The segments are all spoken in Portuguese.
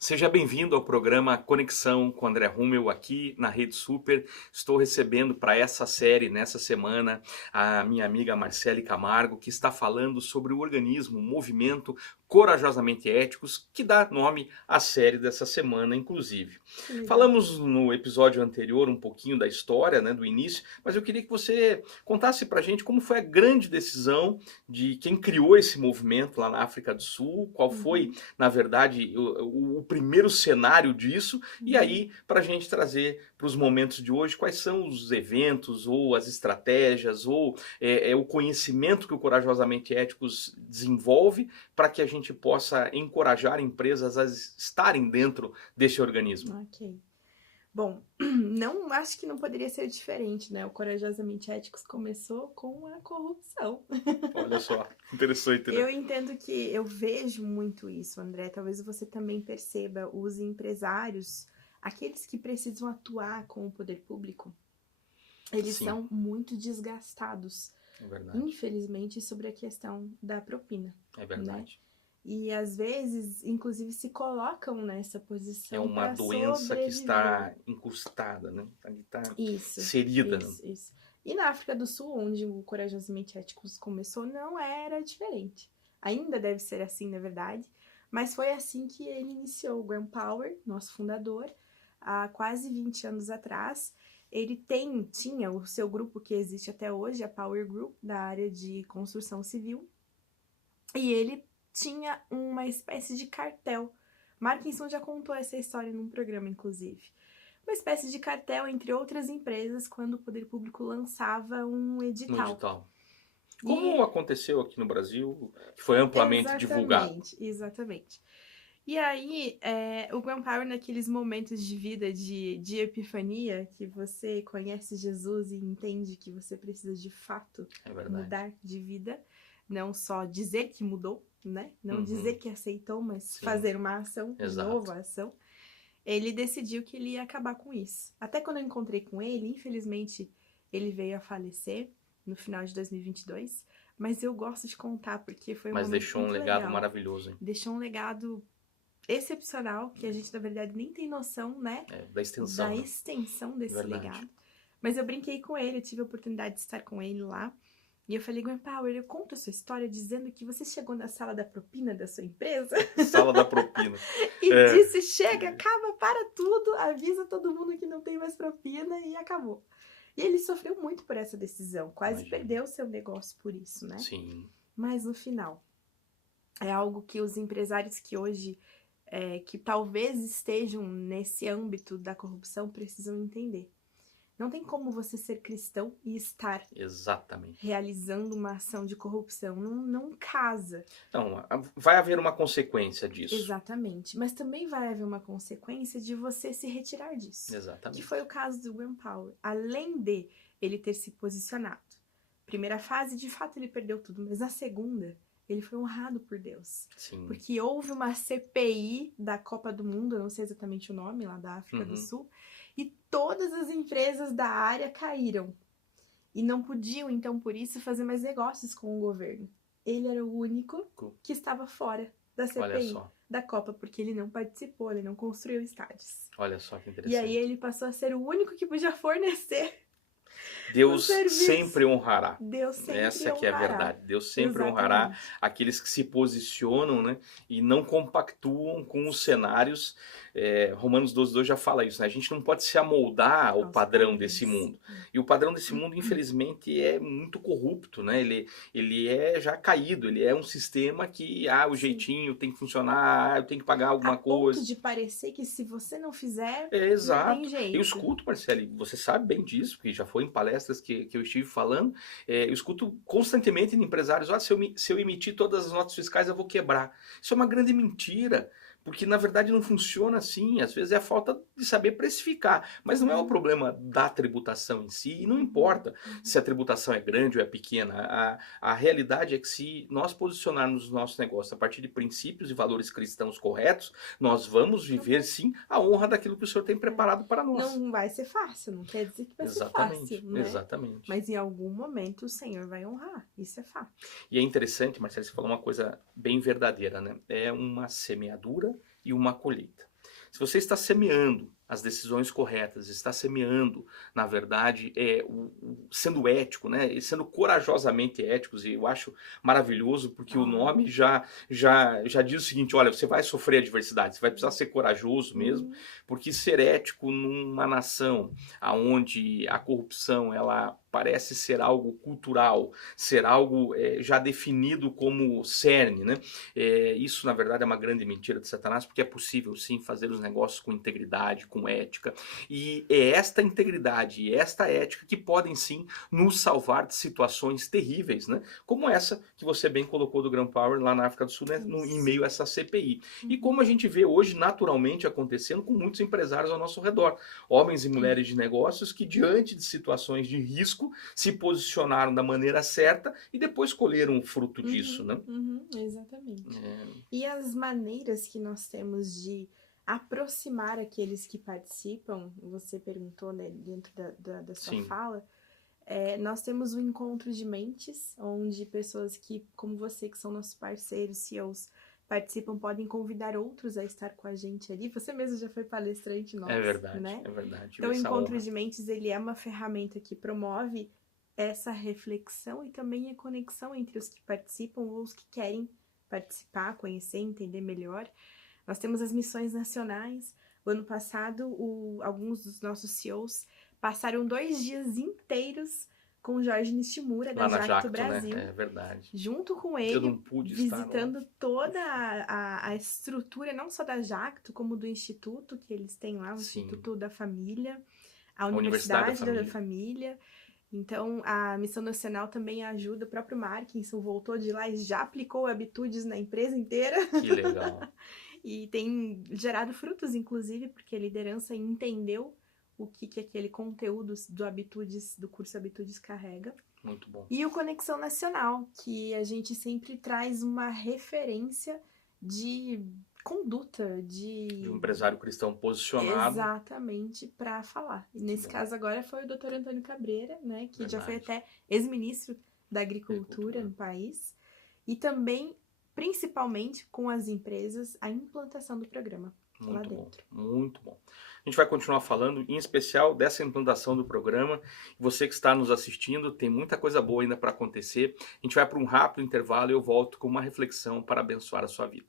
Seja bem-vindo ao programa Conexão com André Rummel aqui na Rede Super. Estou recebendo para essa série, nessa semana, a minha amiga Marcele Camargo, que está falando sobre o organismo, o movimento Corajosamente Éticos, que dá nome à série dessa semana, inclusive. Que legal. Falamos no episódio anterior um pouquinho da história, né, do início, mas eu queria que você contasse para a gente como foi a grande decisão de quem criou esse movimento lá na África do Sul, qual foi, Uhum, na verdade, o primeiro cenário disso, e uhum. aí para a gente trazer para os momentos de hoje quais são os eventos ou as estratégias ou o conhecimento que o Corajosamente Éticos desenvolve para que a gente possa encorajar empresas a estarem dentro desse organismo. Ok. Bom, não acho que não poderia ser diferente, né? O Corajosamente Éticos começou com a corrupção. Olha só, interessante, né? Eu entendo que eu vejo muito isso, André. Talvez você também perceba os empresários, aqueles que precisam atuar com o poder público, eles Sim, são muito desgastados, é verdade. infelizmente, sobre a questão da propina, É né? verdade. E às vezes, inclusive, se colocam nessa É posição uma para doença que sobreviver. está incrustada, né? Ali está Isso, inserida, né? isso. E na África do Sul, onde o Corajosamente Éticos começou, não era diferente. Ainda deve ser assim, na verdade, mas foi assim que ele iniciou o Graham Power, nosso fundador, há quase 20 anos atrás. Ele tinha o seu grupo que existe até hoje, a Power Group, da área de construção civil, e ele tinha uma espécie de cartel. Markinson já contou essa história num programa, inclusive. Uma espécie de cartel entre outras empresas quando o poder público lançava um No edital. edital. Como E aconteceu aqui no Brasil, que foi amplamente divulgado. exatamente. E aí, o Grand Power, naqueles momentos de vida de epifania, que você conhece Jesus e entende que você precisa de fato É verdade. mudar de vida, não só dizer que mudou, né? Não dizer Uhum, que aceitou, mas sim, fazer uma ação, de novo exato. a ação. Ele decidiu que ele ia acabar com isso. Até quando eu encontrei com ele, infelizmente, ele veio a falecer no final de 2022, mas eu gosto de contar porque foi um Mas momento deixou um muito legado legal. maravilhoso, hein? Deixou um legado excepcional, que a gente na verdade nem tem noção, né, É, da da extensão, né? extensão desse Verdade. legado. Mas eu brinquei com ele, eu tive a oportunidade de estar com ele lá. E eu falei, Gwen Power, eu conto a sua história dizendo que você chegou na sala da propina da sua empresa Sala da propina. e É, disse: chega, acaba, para tudo, avisa todo mundo que não tem mais propina e acabou. E ele sofreu muito por essa decisão, quase imagino. perdeu seu negócio por isso, né? Sim, Mas no final, é algo que os empresários que hoje, que talvez estejam nesse âmbito da corrupção, precisam entender. Não tem como você ser cristão e estar exatamente. realizando uma ação de corrupção. Não, não casa. Não, vai haver uma consequência disso. Exatamente. Mas também vai haver uma consequência de você se retirar disso. Que foi o Exatamente. caso do Graham Power. Além de ele ter se posicionado. Primeira fase, de fato, ele perdeu tudo. Mas na segunda, ele foi honrado por Deus. Sim. Porque houve uma CPI da Copa do Mundo, eu não sei exatamente o nome, lá da África do Uhum. Sul. E todas as empresas da área caíram. E não podiam, então, por isso, fazer mais negócios com o governo. Ele era o único que estava fora da Olha CPI só. da Copa, porque ele não participou, ele não construiu estádios. Olha só que E aí interessante. ele passou a ser o único que podia fornecer o Deus serviço. sempre honrará. Deus sempre Essa que é a honrará. verdade. Deus sempre honrará Exatamente. aqueles que se posicionam, né, e não compactuam com os cenários. Romanos 12:2 já fala isso, né? A gente não pode se amoldar ao Aos padrão desse padrões. mundo. E o padrão desse mundo, infelizmente, é muito corrupto, né? Ele é já caído, ele é um sistema que, o Sim. jeitinho tem que funcionar, eu tenho que pagar A alguma ponto coisa. de parecer que se você não fizer, É, não tem exato. Eu jeito. escuto, Marcele, você sabe bem disso, porque já foi em palestras que eu estive falando. Eu escuto constantemente de empresários: se eu emitir todas as notas fiscais, eu vou quebrar. Isso é uma grande mentira, porque na verdade não funciona assim. Às vezes é a falta de saber precificar, mas não é o Uhum, problema da tributação em si, e não uhum, importa uhum. se a tributação é grande ou é pequena. A realidade é que se nós posicionarmos os nossos negócios a partir de princípios e valores cristãos corretos, nós vamos viver Acabou. sim a honra daquilo que o Senhor tem É. preparado para nós. Não vai ser fácil, não quer dizer que vai ser fácil, Exatamente, né? exatamente. Mas em algum momento o Senhor vai honrar, isso é fato. E é interessante, Marcelo, você falou uma coisa bem verdadeira, né? É uma semeadura e uma colheita. Se você está semeando as decisões corretas, está semeando, na verdade, sendo ético, né? E sendo corajosamente éticos, e eu acho maravilhoso, porque o nome já diz o seguinte: olha, você vai sofrer adversidade, você vai precisar ser corajoso mesmo, porque ser ético numa nação onde a corrupção ela parece ser algo cultural, ser algo já definido como cerne, né? Isso, na verdade, é uma grande mentira de Satanás, porque é possível, sim, fazer os negócios com integridade, com ética, e é esta integridade e esta ética que podem, sim, nos salvar de situações terríveis, né? Como essa que você bem colocou do Gram Power lá na África do Sul, né? Em meio a essa CPI. E como a gente vê hoje naturalmente acontecendo com muitos empresários ao nosso redor, homens e mulheres de negócios que, diante de situações de risco, se posicionaram da maneira certa e depois colheram o fruto disso, né? Exatamente. E as maneiras que nós temos de aproximar aqueles que participam, você perguntou, né, dentro da sua fala, nós temos um encontro de mentes, onde pessoas que, como você, que são nossos parceiros, CEOs, participam, podem convidar outros a estar com a gente ali. Você mesmo já foi palestrante nosso, É verdade, né? é verdade. Então, o Encontro de Mentes, ele é uma ferramenta que promove essa reflexão e também a conexão entre os que participam ou os que querem participar, conhecer, entender melhor. Nós temos as missões nacionais. O ano passado, alguns dos nossos CEOs passaram 2 dias inteiros com o Jorge Nishimura, da Jacto Brasil. Né? É verdade. Junto com ele, eu não pude visitando toda a estrutura, não só da Jacto, como do Instituto que eles têm lá, o Instituto da Família, a Universidade da Família. Então, a Missão Nacional também ajuda. O próprio Markinson voltou de lá e já aplicou habitudes na empresa inteira. Que legal. E tem gerado frutos, inclusive, porque a liderança entendeu o que aquele conteúdo do curso Habitudes carrega. Muito bom. E o Conexão Nacional, que a gente sempre traz uma referência de conduta, de um empresário cristão posicionado. Exatamente, para falar. E nesse caso agora foi o Dr. Antônio Cabreira, né, que já foi até ex-ministro da Agricultura no país. E também, principalmente com as empresas, a implantação do programa lá dentro. Muito bom. A gente vai continuar falando, em especial, dessa implantação do programa. Você que está nos assistindo, tem muita coisa boa ainda para acontecer. A gente vai para um rápido intervalo e eu volto com uma reflexão para abençoar a sua vida.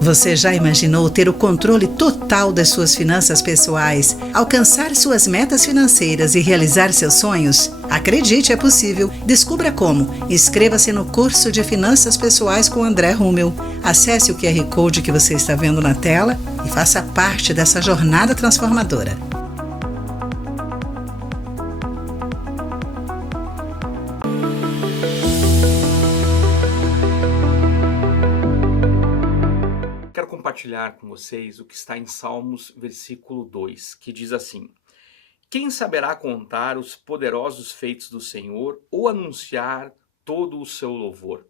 Você já imaginou ter o controle total das suas finanças pessoais, alcançar suas metas financeiras e realizar seus sonhos? Acredite, é possível. Descubra como. Inscreva-se no curso de Finanças Pessoais com André Rummel. Acesse o QR Code que você está vendo na tela e faça parte dessa jornada transformadora. Compartilhar com vocês o que está em Salmos, versículo 2, que diz assim: quem saberá contar os poderosos feitos do Senhor ou anunciar todo o seu louvor?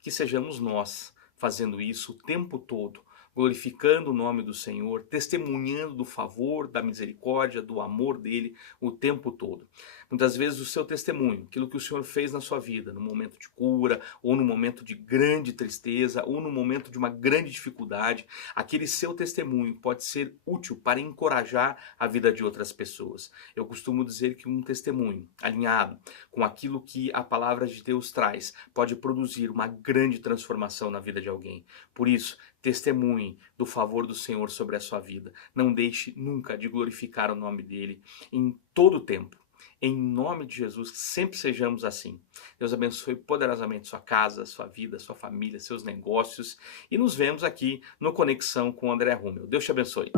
Que sejamos nós fazendo isso o tempo todo, glorificando o nome do Senhor, testemunhando do favor, da misericórdia, do amor dele o tempo todo. Muitas vezes o seu testemunho, aquilo que o Senhor fez na sua vida, no momento de cura, ou no momento de grande tristeza, ou no momento de uma grande dificuldade, aquele seu testemunho pode ser útil para encorajar a vida de outras pessoas. Eu costumo dizer que um testemunho alinhado com aquilo que a palavra de Deus traz pode produzir uma grande transformação na vida de alguém. Por isso, testemunhe do favor do Senhor sobre a sua vida. Não deixe nunca de glorificar o nome dele em todo o tempo. Em nome de Jesus, sempre sejamos assim. Deus abençoe poderosamente sua casa, sua vida, sua família, seus negócios. E nos vemos aqui no Conexão com André Rummel. Deus te abençoe.